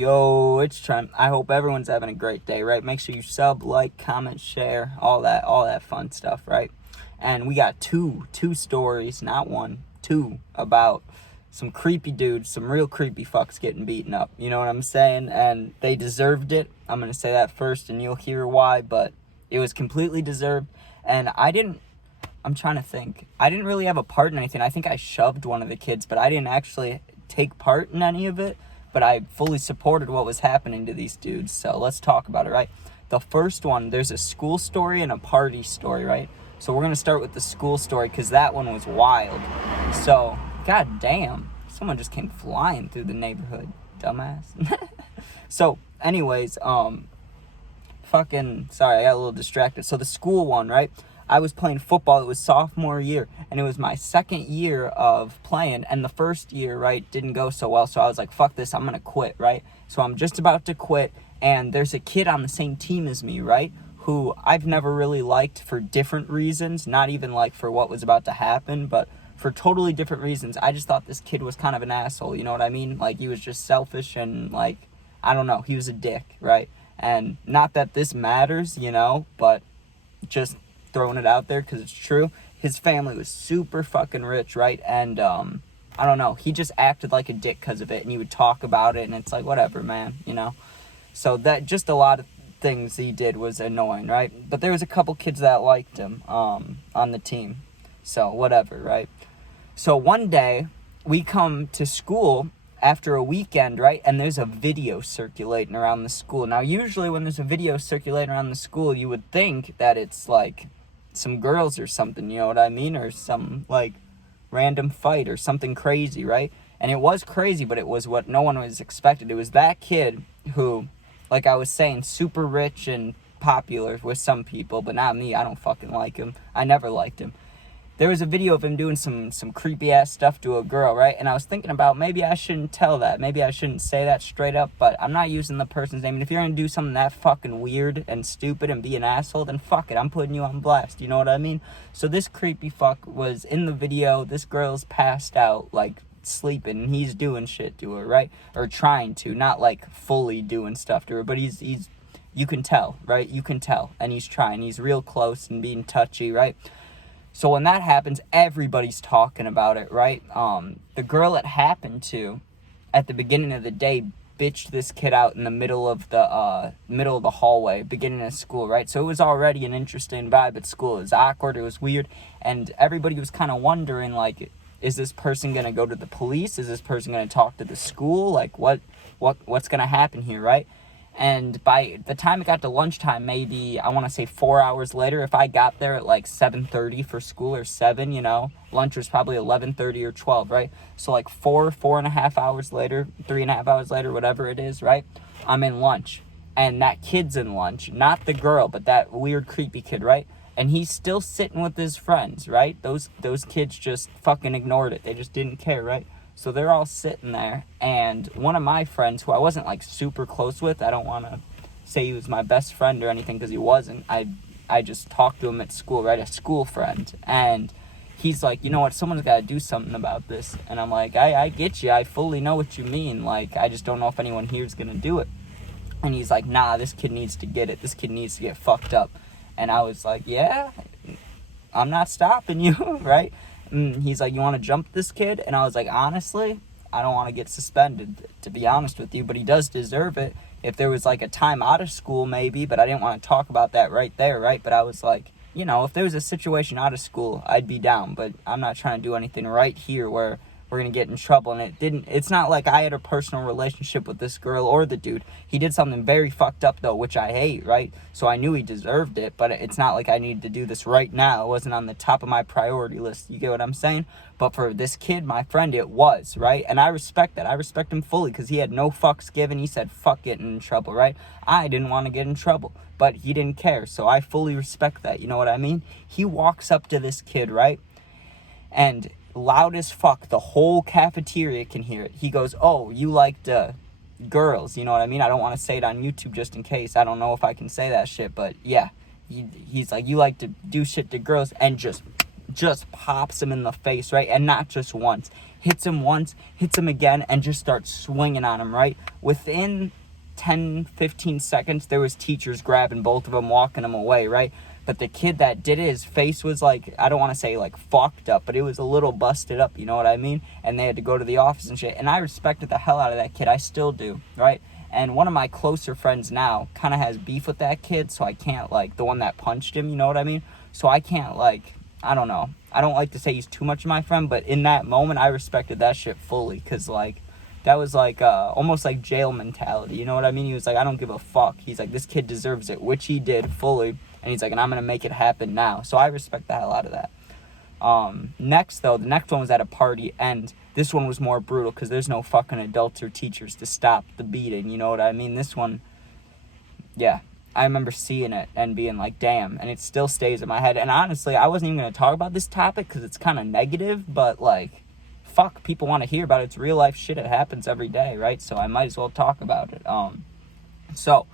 Yo, it's Trent. I hope everyone's having a great day, right? Make sure you sub, like, comment, share, all that fun stuff, right? And we got two stories, not one, two, about some creepy dudes, some real creepy fucks getting beaten up. You know what I'm saying? And they deserved it. I'm going to say that first, and you'll hear why, but it was completely deserved. And I'm trying to think. I didn't really have a part in anything. I think I shoved one of the kids, but I didn't actually take part in any of it. But I fully supported what was happening to these dudes. So let's talk about it, right? The first one, there's a school story and a party story, right? So we're going to start with the school story because that one was wild. So, god damn, someone just came flying through the neighborhood, dumbass. So, anyways, sorry, I got a little distracted. So the school one, right? I was playing football. It was sophomore year, and it was my second year of playing, and the first year, right, didn't go so well, so I was like, fuck this, I'm gonna quit, right? So I'm just about to quit, and there's a kid on the same team as me, right, who I've never really liked for different reasons, not even, like, for what was about to happen, but for totally different reasons. I just thought this kid was kind of an asshole, you know what I mean? Like, he was just selfish and, like, I don't know, he was a dick, right? And not that this matters, you know, but just throwing it out there because it's true. His family was super fucking rich, right? And I don't know, he just acted like a dick because of it, and he would talk about it, and it's like, whatever, man, you know? So that, just a lot of things he did was annoying, right? But there was a couple kids that liked him on the team, so whatever, right? So one day we come to school after a weekend, right? And there's a video circulating around the school. Now, usually when there's a video circulating around the school, you would think that it's like some girls or something, you know what I mean? Or some, like, random fight or something crazy, right? And it was crazy, but it was what no one was expected. It was that kid who, like I was saying, super rich and popular with some people, but not me. I don't fucking like him. I never liked him. There was a video of him doing some creepy-ass stuff to a girl, right? And I was thinking about, maybe I shouldn't tell that. Maybe I shouldn't say that straight up, but I'm not using the person's name. And if you're going to do something that fucking weird and stupid and be an asshole, then fuck it. I'm putting you on blast. You know what I mean? So this creepy fuck was in the video. This girl's passed out, like, sleeping, and he's doing shit to her, right? Or trying to. Not, like, fully doing stuff to her, but he's you can tell, right? You can tell. And he's trying. He's real close and being touchy, right? So when that happens, everybody's talking about it, right? The girl it happened to, at the beginning of the day, bitched this kid out in the middle of the hallway, beginning of school, right? So it was already an interesting vibe at school. It was awkward, it was weird, and everybody was kind of wondering, like, is this person gonna go to the police? Is this person gonna talk to the school? Like, what's gonna happen here, right? And by the time it got to lunchtime, maybe, I want to say 4 hours later, if I got there at like 7:30 for school, or 7, you know, lunch was probably 11:30 or 12, right? So like 4.5 hours later, 3.5 hours later, whatever it is, right? I'm in lunch. And that kid's in lunch. Not the girl, but that weird, creepy kid, right? And he's still sitting with his friends, right? Those kids just fucking ignored it. They just didn't care, right? So they're all sitting there, and one of my friends, who I wasn't, like, super close with, I don't want to say he was my best friend or anything, because he wasn't. I just talked to him at school, right, a school friend, and he's like, you know what, someone's got to do something about this. And I'm like, I get you, I fully know what you mean, like, I just don't know if anyone here is going to do it. And he's like, nah, this kid needs to get it, this kid needs to get fucked up. And I was like, yeah, I'm not stopping you, right? He's like, you want to jump this kid? And I was like, honestly, I don't want to get suspended, to be honest with you, but he does deserve it. If there was like a time out of school, maybe, but I didn't want to talk about that right there, right? But I was like, you know, if there was a situation out of school, I'd be down, but I'm not trying to do anything right here where we're going to get in trouble. And it's not like I had a personal relationship with this girl or the dude. He did something very fucked up, though, which I hate, right? So I knew he deserved it, but it's not like I needed to do this right now. It wasn't on the top of my priority list. You get what I'm saying? But for this kid, my friend, it was, right? And I respect that. I respect him fully because he had no fucks given. He said, fuck getting in trouble, right? I didn't want to get in trouble, but he didn't care. So I fully respect that. You know what I mean? He walks up to this kid, right? And loud as fuck, the whole cafeteria can hear it. He goes, oh, you liked girls, you know what I mean? I don't want to say it on YouTube just in case. I don't know if I can say that shit, but yeah. He's like, you like to do shit to girls, and just just pops him in the face, right? And not just once. Hits him once, hits him again, and just starts swinging on him, right? Within 10, 15 seconds, there was teachers grabbing both of them, walking them away, right? But the kid that did it, his face was like, I don't want to say like fucked up, but it was a little busted up, you know what I mean? And they had to go to the office and shit. And I respected the hell out of that kid. I still do, right? And one of my closer friends now kind of has beef with that kid, so I can't, like, the one that punched him, you know what I mean? So I can't, like, I don't know. I don't like to say he's too much of my friend, but in that moment, I respected that shit fully, because, like, that was, like, almost like jail mentality, you know what I mean? He was like, I don't give a fuck. He's like, this kid deserves it, which he did fully, and he's like, and I'm going to make it happen now. So I respect the hell out of that. Next, though, the next one was at a party, and this one was more brutal because there's no fucking adults or teachers to stop the beating, you know what I mean? This one, yeah, I remember seeing it and being like, damn, and it still stays in my head. And honestly, I wasn't even going to talk about this topic because it's kind of negative, but, like, fuck, people want to hear about it. It's real life shit. It happens every day, right? So I might as well talk about it. So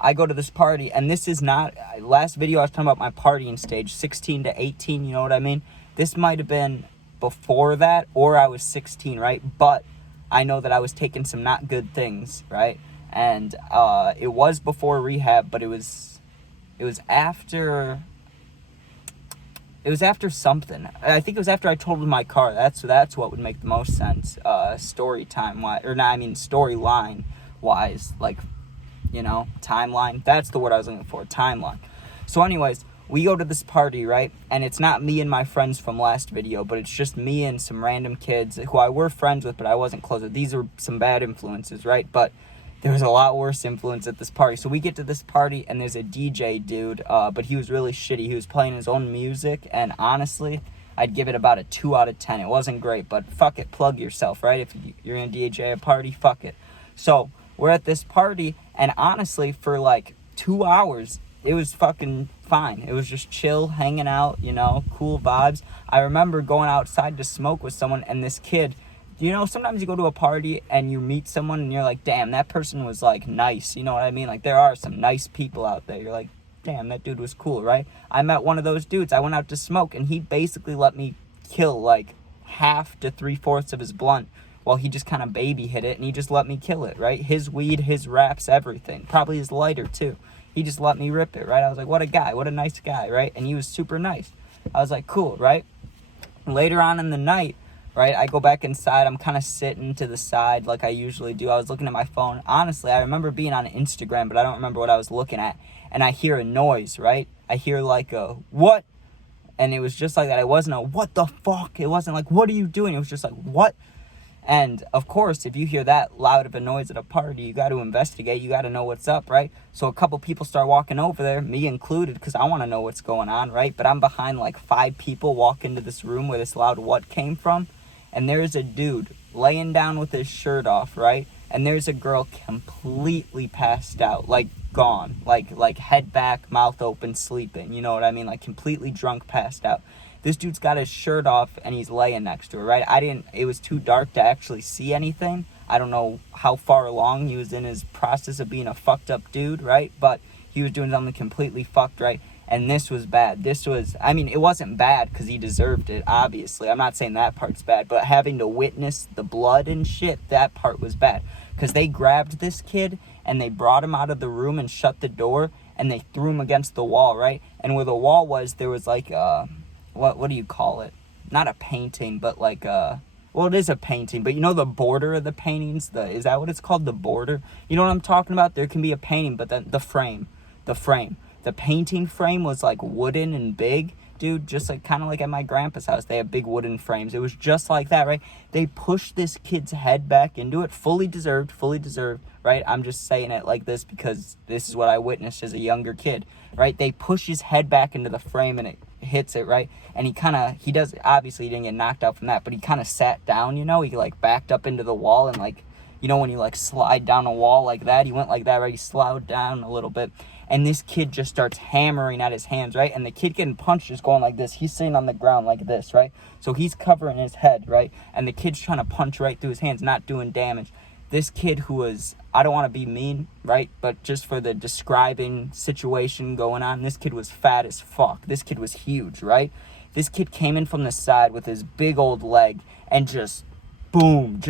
I go to this party, and this is not, last video I was talking about my partying stage, 16 to 18, you know what I mean? This might have been before that, or I was 16, right? But I know that I was taking some not good things, right? And it was before rehab, but it was after something. I think it was after I totaled my car. That's what would make the most sense, storyline wise, like, you know, timeline. That's the word I was looking for, timeline. So anyways, we go to this party, right? And it's not me and my friends from last video, but it's just me and some random kids who I were friends with, but I wasn't close with. These are some bad influences, right? But there was a lot worse influence at this party. So we get to this party, and there's a DJ dude, but he was really shitty. He was playing his own music, and honestly, I'd give it about a 2 out of 10. It wasn't great, but fuck it, plug yourself, right? If you're gonna DJ a party, fuck it. So we're at this party, and honestly, for like 2 hours, it was fucking fine. It was just chill, hanging out, you know, cool vibes. I remember going outside to smoke with someone, and this kid, you know, sometimes you go to a party and you meet someone and you're like, damn, that person was like nice, you know what I mean? Like, there are some nice people out there. You're like, damn, that dude was cool, right? I met one of those dudes. I went out to smoke, and he basically let me kill like half to 3/4 of his blunt while he just kind of baby hit it, and he just let me kill it, right? His weed, his wraps, everything. Probably his lighter too. He just let me rip it, right? I was like, what a guy, what a nice guy, right? And he was super nice. I was like, cool, right? Later on in the night, right, I go back inside. I'm kind of sitting to the side like I usually do. I was looking at my phone. Honestly, I remember being on Instagram, but I don't remember what I was looking at. And I hear a noise, right? I hear like a, what? And it was just like that. It wasn't a, what the fuck? It wasn't like, what are you doing? It was just like, what? And, of course, if you hear that loud of a noise at a party, you got to investigate. You got to know what's up, right? So a couple people start walking over there, me included, because I want to know what's going on, right? But I'm behind, like, 5 people walk into this room where this loud what came from. And there's a dude laying down with his shirt off, right? And there's a girl completely passed out, like, gone. Like head back, mouth open, sleeping. You know what I mean? Like, completely drunk, passed out. This dude's got his shirt off, and he's laying next to her, right? It was too dark to actually see anything. I don't know how far along he was in his process of being a fucked up dude, right? But he was doing something completely fucked, right? And this was bad. It wasn't bad because he deserved it, obviously. I'm not saying that part's bad, but having to witness the blood and shit, that part was bad. Because they grabbed this kid, and they brought him out of the room and shut the door, and they threw him against the wall, right? And where the wall was, there was like, what do you call it? Not a painting, but like well, it is a painting, but you know the border of the paintings? Is that what it's called? The border? You know what I'm talking about? There can be a painting, but then the frame. The painting frame was like wooden and big, dude, just like kind of like at my grandpa's house. They have big wooden frames. It was just like that, right? They pushed this kid's head back into it. Fully deserved, right? I'm just saying it like this because this is what I witnessed as a younger kid, right? They push his head back into the frame, and it hits it, right? And obviously he didn't get knocked out from that, but he kind of sat down, you know? He like backed up into the wall, and like, you know when you like slide down a wall like that? He went like that, right? He slowed down a little bit. And this kid just starts hammering at his hands, right? And the kid getting punched is going like this. He's sitting on the ground like this, right? So he's covering his head, right? And the kid's trying to punch right through his hands, not doing damage. This kid who was, I don't want to be mean, right? But just for the describing situation going on, this kid was fat as fuck. This kid was huge, right? This kid came in from the side with his big old leg and just boom,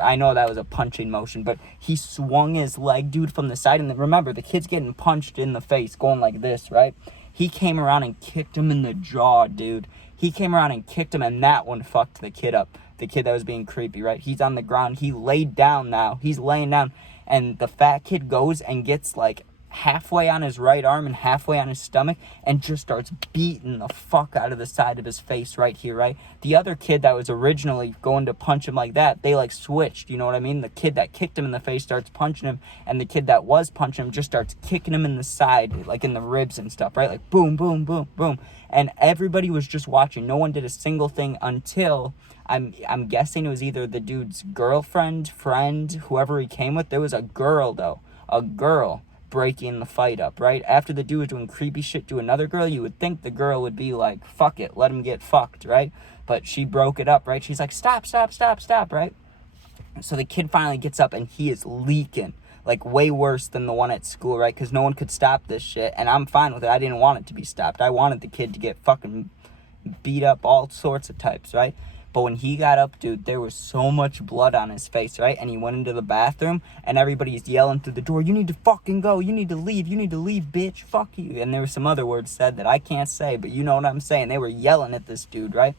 I know that was a punching motion, but he swung his leg, dude, from the side. And remember, the kid's getting punched in the face, going like this, right? He came around and kicked him in the jaw, dude. He came around and kicked him, and that one fucked the kid up. The kid that was being creepy, right? He's on the ground. He laid down now. He's laying down. And the fat kid goes and gets, like, halfway on his right arm and halfway on his stomach and just starts beating the fuck out of the side of his face right here, right? The other kid that was originally going to punch him like that, they like switched, you know what I mean? The kid that kicked him in the face starts punching him, and the kid that was punching him just starts kicking him in the side, like in the ribs and stuff, right? Like boom, boom, boom, boom. And everybody was just watching. No one did a single thing until I'm guessing it was either the dude's girlfriend, friend, whoever he came with. There was a girl though, a girl breaking the fight up, right? After the dude was doing creepy shit to another girl, you would think the girl would be like, fuck it, let him get fucked, right? But she broke it up, right? She's like, stop, right? So the kid finally gets up and he is leaking, like way worse than the one at school, right? Because no one could stop this shit, and I'm fine with it. I didn't want it to be stopped. I wanted the kid to get fucking beat up all sorts of types, right? But when he got up, dude, there was so much blood on his face, right? And he went into the bathroom, and everybody's yelling through the door, you need to fucking go, you need to leave, bitch, fuck you. And there were some other words said that I can't say, but you know what I'm saying. They were yelling at this dude, right?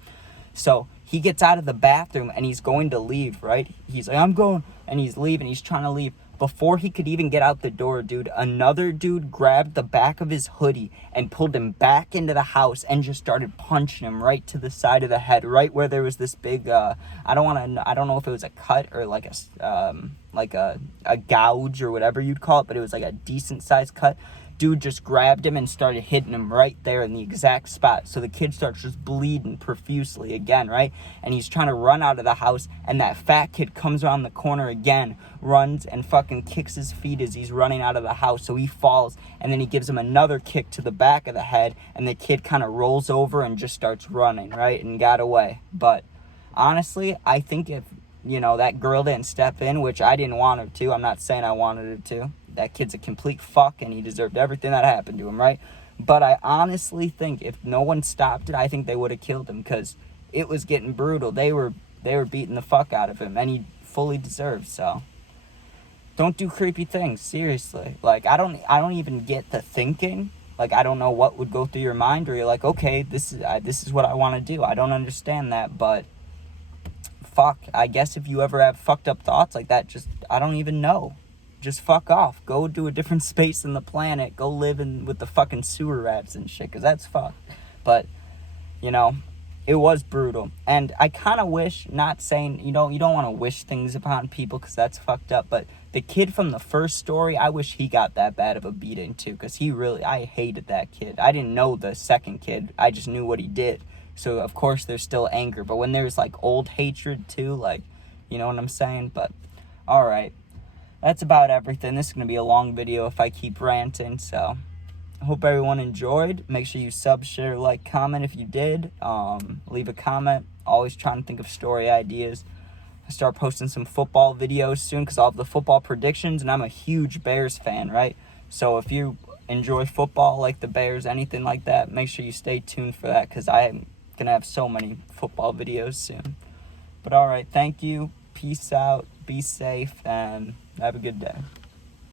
So he gets out of the bathroom, and he's going to leave, right? He's like, I'm going, and he's leaving, he's trying to leave. Before he could even get out the door, dude, another dude grabbed the back of his hoodie and pulled him back into the house and just started punching him right to the side of the head, right where there was this big, I don't know if it was a cut or like a gouge or whatever you'd call it, but it was like a decent sized cut. Dude just grabbed him and started hitting him right there in the exact spot. So the kid starts just bleeding profusely again, right? And he's trying to run out of the house, and that fat kid comes around the corner again, runs and fucking kicks his feet as he's running out of the house. So he falls, and then he gives him another kick to the back of the head, and the kid kind of rolls over and just starts running, right? And got away. But honestly, I think if, you know, that girl didn't step in, which I didn't want her to, I'm not saying I wanted her to. That kid's a complete fuck, and he deserved everything that happened to him, right? But I honestly think if no one stopped it, I think they would have killed him, because it was getting brutal. They were beating the fuck out of him, and he fully deserved. So don't do creepy things, seriously. Like, I don't even get the thinking. Like, I don't know what would go through your mind, or you're like, okay, this is what I want to do. I don't understand that, but fuck, I guess if you ever have fucked up thoughts like that, just, I don't even know. Just fuck off. Go to a different space in the planet. Go live with the fucking sewer rats and shit, because that's fucked. But, you know, it was brutal. And I kind of wish, not saying, you don't want to wish things upon people, because that's fucked up, but the kid from the first story, I wish he got that bad of a beating too, because I hated that kid. I didn't know the second kid. I just knew what he did. So, of course, there's still anger. But when there's, like, old hatred too, like, you know what I'm saying? But, all right. That's about everything. This is going to be a long video if I keep ranting, so I hope everyone enjoyed. Make sure you sub, share, like, comment if you did. Leave a comment. Always trying to think of story ideas. I start posting some football videos soon, because I'll have the football predictions, and I'm a huge Bears fan, right? So if you enjoy football, like the Bears, anything like that, make sure you stay tuned for that, because I'm going to have so many football videos soon. But all right, thank you. Peace out. Be safe, and have a good day.